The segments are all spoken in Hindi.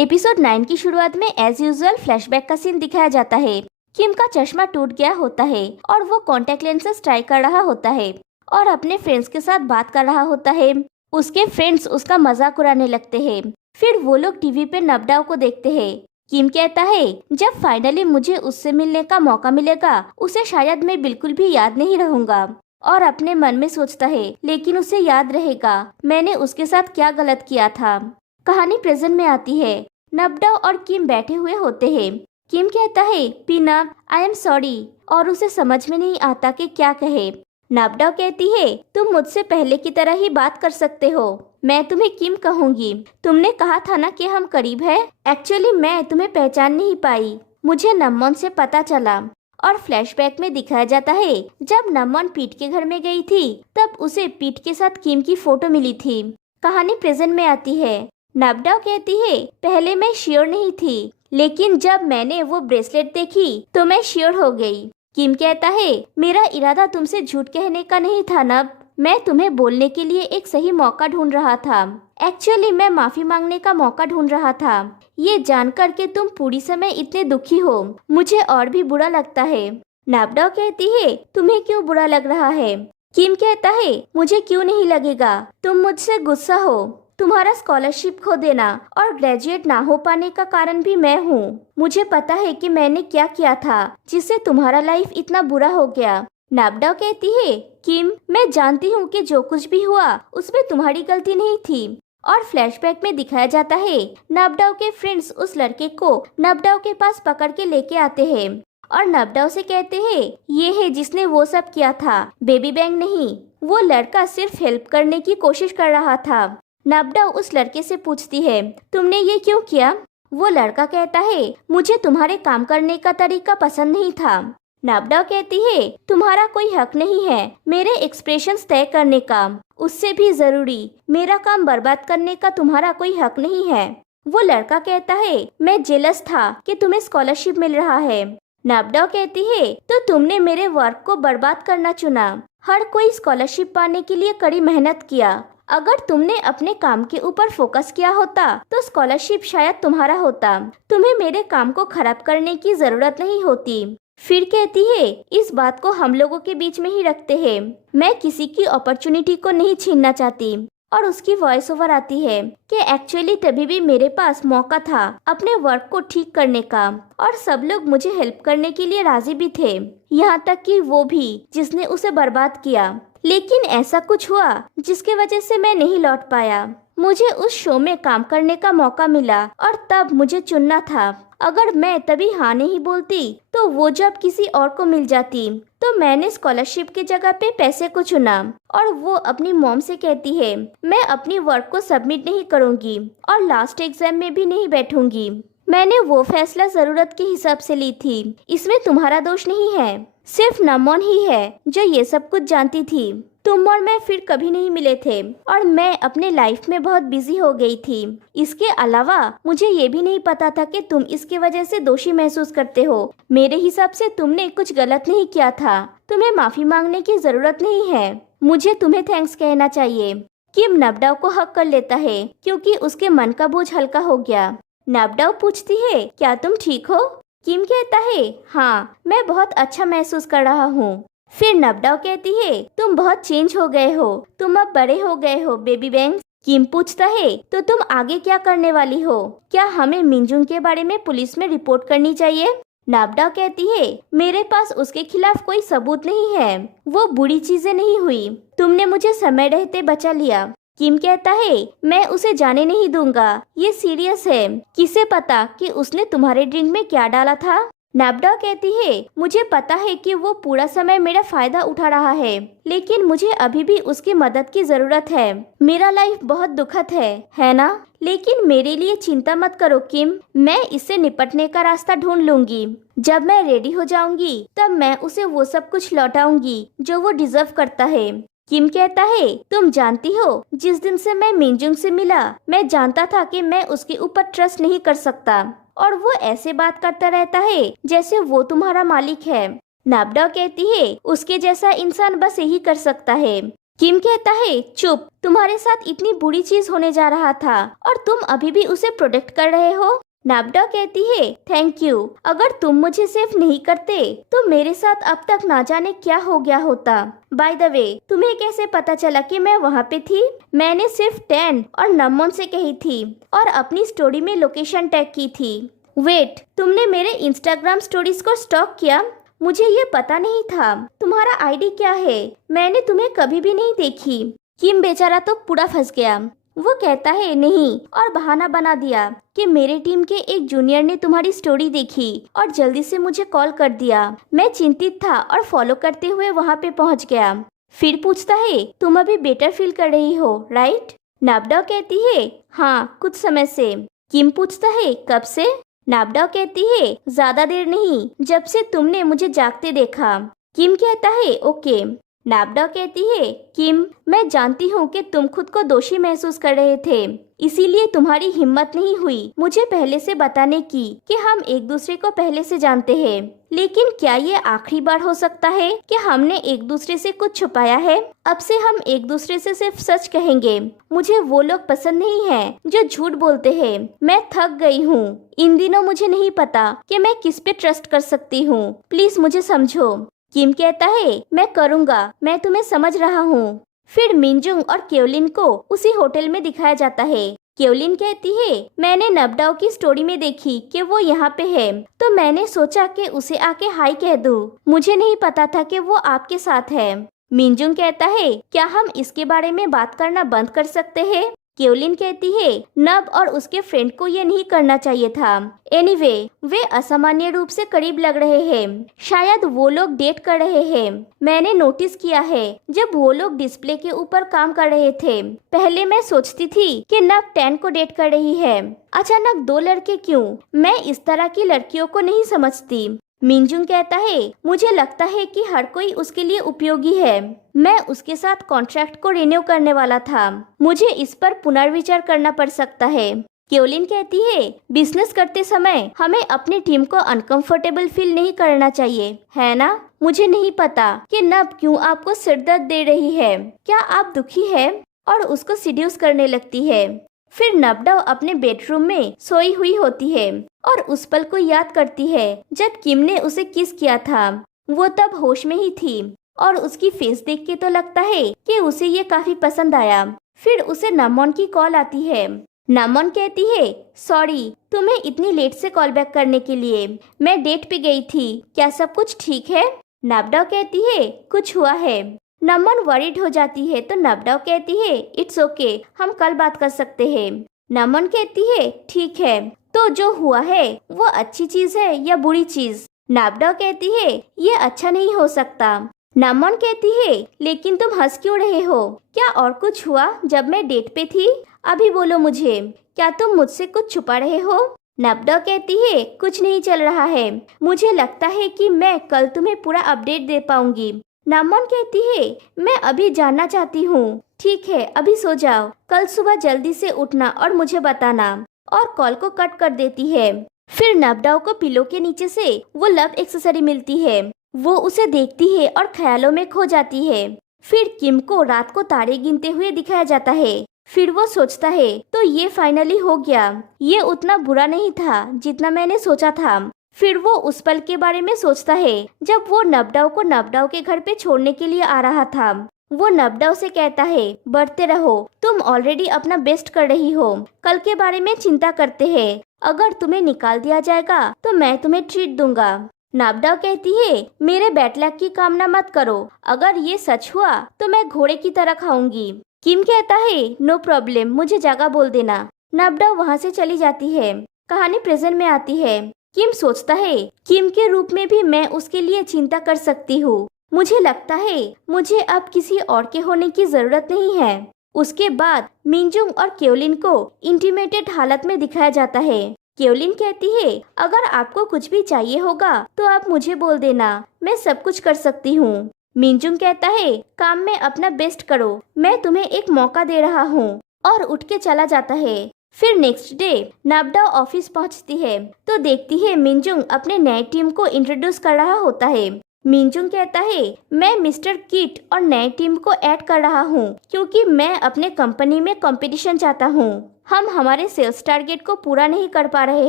एपिसोड 9 की शुरुआत में एज यूजुअल फ्लैशबैक का सीन दिखाया जाता है। किम का चश्मा टूट गया होता है और वो कॉन्टेक्ट लेंसेज ट्राई कर रहा होता है और अपने फ्रेंड्स के साथ बात कर रहा होता है। उसके फ्रेंड्स उसका मजाक उड़ाने लगते हैं। फिर वो लोग टीवी पे नबडाओ को देखते हैं। किम कहता है जब फाइनली मुझे उससे मिलने का मौका मिलेगा उसे शायद मैं बिल्कुल भी याद नहीं रहूंगा। और अपने मन में सोचता है लेकिन उसे याद रहेगा मैंने उसके साथ क्या गलत किया था। कहानी प्रेजेंट में आती है। नबडाओ और किम बैठे हुए होते हैं। किम कहता है पीना आई एम सॉरी और उसे समझ में नहीं आता कि क्या कहे। नबडाओ कहती है तुम मुझसे पहले की तरह ही बात कर सकते हो, मैं तुम्हें किम कहूंगी। तुमने कहा था ना कि हम करीब है। एक्चुअली मैं तुम्हें पहचान नहीं पाई, मुझे नमोन से पता चला। और फ्लैशबैक में दिखाया जाता है जब नमोन पीट के घर में गई थी तब उसे पीट के साथ किम की फोटो मिली थी। कहानी प्रेजेंट में आती है। नबडाओ कहती है पहले मैं श्योर नहीं थी लेकिन जब मैंने वो ब्रेसलेट देखी तो मैं श्योर हो गई। किम कहता है मेरा इरादा तुमसे झूठ कहने का नहीं था नब, मैं तुम्हें बोलने के लिए एक सही मौका ढूंढ रहा था। एक्चुअली मैं माफी मांगने का मौका ढूंढ रहा था। ये जानकर के तुम पूरी समय इतने दुखी हो मुझे और भी बुरा लगता है। नबडाओ कहती है तुम्हें क्यों बुरा लग रहा है। किम कहता है मुझे क्यों नहीं लगेगा, तुम मुझसे गुस्सा हो। तुम्हारा स्कॉलरशिप खो देना और ग्रेजुएट ना हो पाने का कारण भी मैं हूँ। मुझे पता है कि मैंने क्या किया था जिससे तुम्हारा लाइफ इतना बुरा हो गया। नबडाओ कहती है किम मैं जानती हूँ कि जो कुछ भी हुआ उसमें तुम्हारी गलती नहीं थी। और फ्लैशबैक में दिखाया जाता है नबडाओ के फ्रेंड्स उस लड़के को नबडाओ के पास पकड़ के लेके आते हैं और नबडाओ से कहते हैं ये है जिसने वो सब किया था, बेबी बैंग नहीं। वो लड़का सिर्फ हेल्प करने की कोशिश कर रहा था। नबडाओ उस लड़के से पूछती है तुमने ये क्यों किया। वो लड़का कहता है मुझे तुम्हारे काम करने का तरीका पसंद नहीं था। नबडाओ कहती है तुम्हारा कोई हक नहीं है मेरे एक्सप्रेशंस तय करने का, उससे भी जरूरी मेरा काम बर्बाद करने का तुम्हारा कोई हक नहीं है। वो लड़का कहता है मैं जेलस था कि तुम्हें स्कॉलरशिप मिल रहा है। नबडाओ कहती है तो तुमने मेरे वर्क को बर्बाद करना चुना। हर कोई स्कॉलरशिप पाने के लिए कड़ी मेहनत किया। अगर तुमने अपने काम के ऊपर फोकस किया होता तो स्कॉलरशिप शायद तुम्हारा होता। तुम्हें मेरे काम को खराब करने की जरूरत नहीं होती। फिर कहती है इस बात को हम लोगों के बीच में ही रखते हैं, मैं किसी की अपॉर्चुनिटी को नहीं छीनना चाहती। और उसकी वॉइस ओवर आती है कि एक्चुअली तभी भी मेरे पास मौका था अपने वर्क को ठीक करने का और सब लोग मुझे हेल्प करने के लिए राजी भी थे, यहाँ तक कि वो भी जिसने उसे बर्बाद किया। लेकिन ऐसा कुछ हुआ जिसकी वजह से मैं नहीं लौट पाया। मुझे उस शो में काम करने का मौका मिला और तब मुझे चुनना था। अगर मैं तभी हाँ नहीं बोलती तो वो जब किसी और को मिल जाती। तो मैंने स्कॉलरशिप की जगह पे पैसे को चुना। और वो अपनी मॉम से कहती है मैं अपनी वर्क को सबमिट नहीं करूँगी और लास्ट एग्जाम में भी नहीं बैठूंगी। मैंने वो फैसला जरूरत के हिसाब से ली थी, इसमें तुम्हारा दोष नहीं है। सिर्फ नमोन ही है जो ये सब कुछ जानती थी। तुम और मैं फिर कभी नहीं मिले थे और मैं अपने लाइफ में बहुत बिजी हो गई थी। इसके अलावा मुझे ये भी नहीं पता था कि तुम इसकी वजह से दोषी महसूस करते हो। मेरे हिसाब से तुमने कुछ गलत नहीं किया था, तुम्हें माफी मांगने की जरूरत नहीं है, मुझे तुम्हें थैंक्स कहना चाहिए। किम नबडाओ को हक कर लेता है क्योंकि उसके मन का बोझ हल्का हो गया। नबडाओ पूछती है क्या तुम ठीक हो। किम कहता है हाँ मैं बहुत अच्छा महसूस कर रहा हूँ। फिर नबडाओ कहती है तुम बहुत चेंज हो गए हो, तुम अब बड़े हो गए हो बेबी बैंग। किम पूछता है तो तुम आगे क्या करने वाली हो, क्या हमें मिनजुंग के बारे में पुलिस में रिपोर्ट करनी चाहिए। नबडाओ कहती है मेरे पास उसके खिलाफ कोई सबूत नहीं है, वो बुरी चीजें नहीं हुई, तुमने मुझे समय रहते बचा लिया। किम कहता है मैं उसे जाने नहीं दूंगा, ये सीरियस है, किसे पता कि उसने तुम्हारे ड्रिंक में क्या डाला था। नबडाओ कहती है मुझे पता है कि वो पूरा समय मेरा फायदा उठा रहा है लेकिन मुझे अभी भी उसकी मदद की जरूरत है। मेरा लाइफ बहुत दुखद है ना। लेकिन मेरे लिए चिंता मत करो किम, मैं इससे निपटने का रास्ता ढूंढ लूंगी। जब मैं रेडी हो जाऊंगी तब मैं उसे वो सब कुछ लौटाऊंगी जो वो डिजर्व करता है। किम कहता है तुम जानती हो जिस दिन से मैं मिनजुंग से मिला मैं जानता था कि मैं उसके ऊपर ट्रस्ट नहीं कर सकता और वो ऐसे बात करता रहता है जैसे वो तुम्हारा मालिक है। नबडाओ कहती है उसके जैसा इंसान बस यही कर सकता है। किम कहता है चुप, तुम्हारे साथ इतनी बुरी चीज होने जा रहा था और तुम अभी भी उसे प्रोटेक्ट कर रहे हो। नाबडा कहती है थैंक यू, अगर तुम मुझे सेफ नहीं करते तो मेरे साथ अब तक ना जाने क्या हो गया होता। बाय द वे, तुम्हें कैसे पता चला कि मैं वहाँ पे थी? मैंने सिर्फ टैन और नमोन से कही थी और अपनी स्टोरी में लोकेशन टैग की थी। वेट, तुमने मेरे इंस्टाग्राम स्टोरीज को स्टॉक किया? मुझे ये पता नहीं था। तुम्हारा आईडी क्या है? मैंने तुम्हें कभी भी नहीं देखी। किम बेचारा तो पूरा फंस गया। वो कहता है नहीं और बहाना बना दिया कि मेरे टीम के एक जूनियर ने तुम्हारी स्टोरी देखी और जल्दी से मुझे कॉल कर दिया। मैं चिंतित था और फॉलो करते हुए वहाँ पे पहुँच गया। फिर पूछता है तुम अभी बेटर फील कर रही हो राइट? नाबडा कहती है हाँ, कुछ समय से। किम पूछता है कब से? नाबडा कहती है ज्यादा देर नहीं, जब से तुमने मुझे जागते देखा। किम कहता है ओके। नाबडा कहती है किम, मैं जानती हूँ कि तुम खुद को दोषी महसूस कर रहे थे, इसीलिए तुम्हारी हिम्मत नहीं हुई मुझे पहले से बताने की कि हम एक दूसरे को पहले से जानते हैं। लेकिन क्या ये आखिरी बार हो सकता है कि हमने एक दूसरे से कुछ छुपाया है? अब से हम एक दूसरे से सिर्फ सच कहेंगे। मुझे वो लोग पसंद नहीं है जो झूठ बोलते हैं। मैं थक गई हूँ। इन दिनों मुझे नहीं पता कि मैं किस पे ट्रस्ट कर सकती हूँ। प्लीज मुझे समझो। किम कहता है मैं करूँगा, मैं तुम्हें समझ रहा हूँ। फिर मिनजुंग और केवलिन को उसी होटल में दिखाया जाता है। केवलिन कहती है मैंने नबडाओ की स्टोरी में देखी कि वो यहाँ पे है, तो मैंने सोचा कि उसे आके हाय कह दूं। मुझे नहीं पता था कि वो आपके साथ है। मिनजुंग कहता है क्या हम इसके बारे में बात करना बंद कर सकते हैं? केवलिन कहती है नब और उसके फ्रेंड को ये नहीं करना चाहिए था। एनीवे, वे असामान्य रूप से करीब लग रहे हैं। शायद वो लोग डेट कर रहे हैं। मैंने नोटिस किया है जब वो लोग डिस्प्ले के ऊपर काम कर रहे थे। पहले मैं सोचती थी कि नब टैन को डेट कर रही है। अचानक दो लड़के क्यों? मैं इस तरह की लड़कियों को नहीं समझती। मिनजुंग कहता है मुझे लगता है कि हर कोई उसके लिए उपयोगी है। मैं उसके साथ कॉन्ट्रैक्ट को रिन्यू करने वाला था। मुझे इस पर पुनर्विचार करना पड़ सकता है। केवलिन कहती है बिजनेस करते समय हमें अपनी टीम को अनकंफर्टेबल फील नहीं करना चाहिए, है ना? मुझे नहीं पता कि नब क्यों आपको सिरदर्द दे रही है। क्या आप दुखी है? और उसको सिड्यूस करने लगती है। फिर नबडाओ अपने बेडरूम में सोई हुई होती है और उस पल को याद करती है जब किम ने उसे किस किया था। वो तब होश में ही थी और उसकी फेस देख के तो लगता है कि उसे ये काफी पसंद आया। फिर उसे नमोन की कॉल आती है। नमोन कहती है सॉरी तुम्हें इतनी लेट से कॉल बैक करने के लिए, मैं डेट पे गई थी। क्या सब कुछ ठीक है? नबडाओ कहती है कुछ हुआ है। नमन वरीड हो जाती है तो नबडाओ कहती है इट्स ओके, हम कल बात कर सकते हैं। नमन कहती है ठीक है, तो जो हुआ है वो अच्छी चीज है या बुरी चीज? नबडाओ कहती है ये अच्छा नहीं हो सकता। नमन कहती है लेकिन तुम हंस क्यों रहे हो? क्या और कुछ हुआ जब मैं डेट पे थी? अभी बोलो मुझे, क्या तुम मुझसे कुछ छुपा रहे हो? नबडाओ कहती है कुछ नहीं चल रहा है। मुझे लगता है कि मैं कल तुम्हें पूरा अपडेट दे पाऊंगी। नमन कहती है मैं अभी जानना चाहती हूँ। ठीक है, अभी सो जाओ, कल सुबह जल्दी से उठना और मुझे बताना। और कॉल को कट कर देती है। फिर नबडाओ को पिलो के नीचे से वो लव एक्सेसरी मिलती है। वो उसे देखती है और ख्यालों में खो जाती है। फिर किम को रात को तारे गिनते हुए दिखाया जाता है। फिर वो सोचता है तो ये फाइनली हो गया। ये उतना बुरा नहीं था जितना मैंने सोचा था। फिर वो उस पल के बारे में सोचता है जब वो नबडाओ को नबडाओ के घर पे छोड़ने के लिए आ रहा था। वो नबडाओ से कहता है बढ़ते रहो, तुम ऑलरेडी अपना बेस्ट कर रही हो। कल के बारे में चिंता करते हैं। अगर तुम्हें निकाल दिया जाएगा तो मैं तुम्हें ट्रीट दूंगा। नबडाओ कहती है मेरे बैड लक की कामना मत करो, अगर ये सच हुआ तो मैं घोड़े की तरह खाऊंगी। किम कहता है नो प्रॉब्लम, मुझे जगह बोल देना। नबडाओ वहाँ से चली जाती है। कहानी प्रेजेंट में आती है। किम सोचता है किम के रूप में भी मैं उसके लिए चिंता कर सकती हूँ। मुझे लगता है मुझे अब किसी और के होने की जरूरत नहीं है। उसके बाद मिनजुंग और केवलिन को इंटीमेटेड हालत में दिखाया जाता है। केवलिन कहती है अगर आपको कुछ भी चाहिए होगा तो आप मुझे बोल देना, मैं सब कुछ कर सकती हूँ। मिनजुंग कहता है काम में अपना बेस्ट करो, मैं तुम्हें एक मौका दे रहा हूँ, और उठ के चला जाता है। फिर नेक्स्ट डे नबडाओ ऑफिस पहुंचती है तो देखती है मिनजुंग अपने नए टीम को इंट्रोड्यूस कर रहा होता है। मिनजुंग कहता है मैं मिस्टर किट और नए टीम को ऐड कर रहा हूँ क्योंकि मैं अपने कंपनी में कंपटीशन चाहता हूँ। हम हमारे सेल्स टारगेट को पूरा नहीं कर पा रहे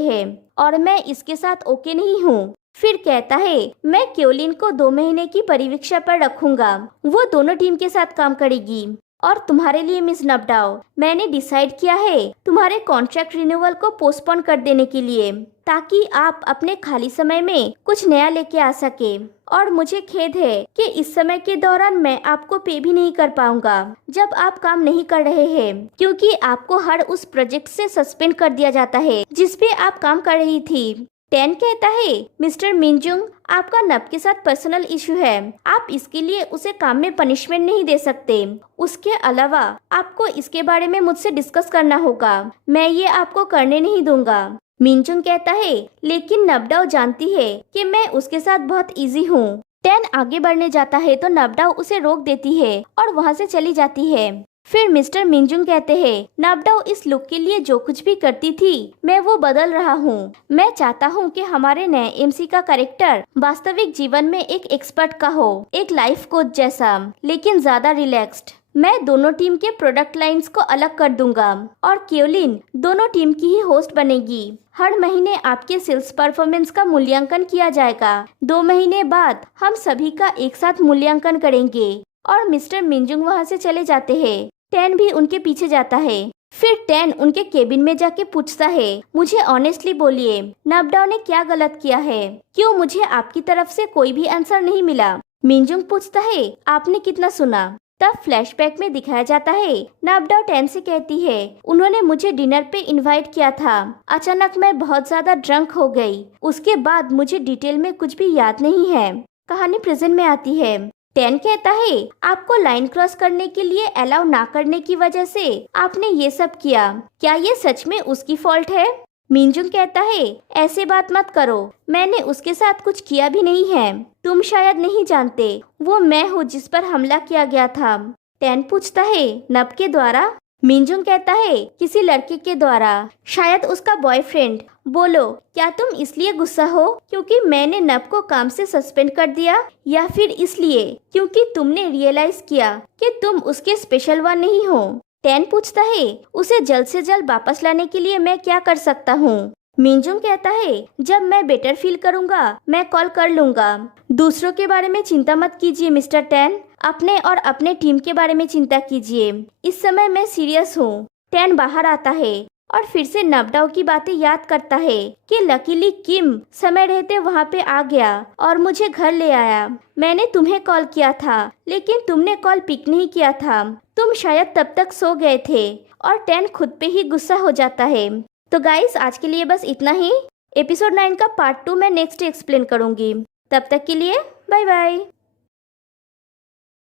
हैं और मैं इसके साथ ओके नहीं हूँ। फिर कहता है मैं क्योलिन को 2 महीने की परिवीक्षा पर रखूंगा, वो दोनों टीम के साथ काम करेगी। और तुम्हारे लिए मिस नबडाओ, मैंने डिसाइड किया है तुम्हारे कॉन्ट्रैक्ट रिन्यूअल को पोस्टपोन कर देने के लिए, ताकि आप अपने खाली समय में कुछ नया लेके आ सके। और मुझे खेद है कि इस समय के दौरान मैं आपको पे भी नहीं कर पाऊंगा जब आप काम नहीं कर रहे हैं, क्योंकि आपको हर उस प्रोजेक्ट से सस्पेंड कर दिया जाता है जिस पे आप काम कर रही थी। टेन कहता है मिस्टर मिनजुंग, आपका नब के साथ पर्सनल इशू है, आप इसके लिए उसे काम में पनिशमेंट नहीं दे सकते। उसके अलावा आपको इसके बारे में मुझसे डिस्कस करना होगा, मैं ये आपको करने नहीं दूंगा। मिनजुंग कहता है लेकिन नबडाओ जानती है कि मैं उसके साथ बहुत इजी हूँ। टेन आगे बढ़ने जाता है तो नबडाओ उसे रोक देती है और वहाँ से चली जाती है। फिर मिस्टर मिनजुंग कहते हैं नबडाओ इस लुक के लिए जो कुछ भी करती थी मैं वो बदल रहा हूँ। मैं चाहता हूँ कि हमारे नए एमसी का कैरेक्टर वास्तविक जीवन में एक एक्सपर्ट का हो, एक लाइफ कोच जैसा, लेकिन ज्यादा रिलैक्स्ड। मैं दोनों टीम के प्रोडक्ट लाइंस को अलग कर दूंगा और क्योलिन दोनों टीम की ही होस्ट बनेगी। हर महीने आपके सेल्स परफॉर्मेंस का मूल्यांकन किया जाएगा। 2 महीने बाद हम सभी का एक साथ मूल्यांकन करेंगे। और मिस्टर मिनजुंग वहाँ से चले जाते हैं। टेन भी उनके पीछे जाता है। फिर टेन उनके केबिन में जाके पूछता है मुझे ऑनेस्टली बोलिए नबडाओ ने क्या गलत किया है, क्यों मुझे आपकी तरफ से कोई भी आंसर नहीं मिला। मिनजुंग पूछता है आपने कितना सुना। तब फ्लैशबैक में दिखाया जाता है नबडाओ टेन से कहती है उन्होंने मुझे डिनर पे इनवाइट किया था, अचानक मैं बहुत ज्यादा ड्रंक हो गई, उसके बाद मुझे डिटेल में कुछ भी याद नहीं है। कहानी प्रेजेंट में आती है। टेन कहता है आपको लाइन क्रॉस करने के लिए अलाउ ना करने की वजह से आपने ये सब किया, क्या ये सच में उसकी फॉल्ट है। मिनजुंग कहता है ऐसे बात मत करो, मैंने उसके साथ कुछ किया भी नहीं है, तुम शायद नहीं जानते वो मैं हूँ जिस पर हमला किया गया था। टेन पूछता है नब के द्वारा। मिनजुंग कहता है किसी लड़के के द्वारा, शायद उसका बॉयफ्रेंड। बोलो क्या तुम इसलिए गुस्सा हो क्योंकि मैंने नब को काम से सस्पेंड कर दिया, या फिर इसलिए क्योंकि तुमने रियलाइज किया कि तुम उसके स्पेशल वन नहीं हो। टेन पूछता है उसे जल्द से जल्द वापस लाने के लिए मैं क्या कर सकता हूँ। मिनजुंग कहता है जब मैं बेटर फील करूँगा मैं कॉल कर लूँगा। दूसरों के बारे में चिंता मत कीजिए मिस्टर टेन, अपने और अपने टीम के बारे में चिंता कीजिए, इस समय मैं सीरियस हूँ। टेन बाहर आता है और फिर से नबडाओ की बातें याद करता है कि लकीली किम समय रहते वहाँ पे आ गया और मुझे घर ले आया। मैंने तुम्हें कॉल किया था लेकिन तुमने कॉल पिक नहीं किया था, तुम शायद तब तक सो गए थे। और टेन खुद पे ही गुस्सा हो जाता है। तो गाइस आज के लिए बस इतना ही। एपिसोड 9 का पार्ट 2 मैं नेक्स्ट एक्सप्लेन करूंगी। तब तक के लिए बाय बाय।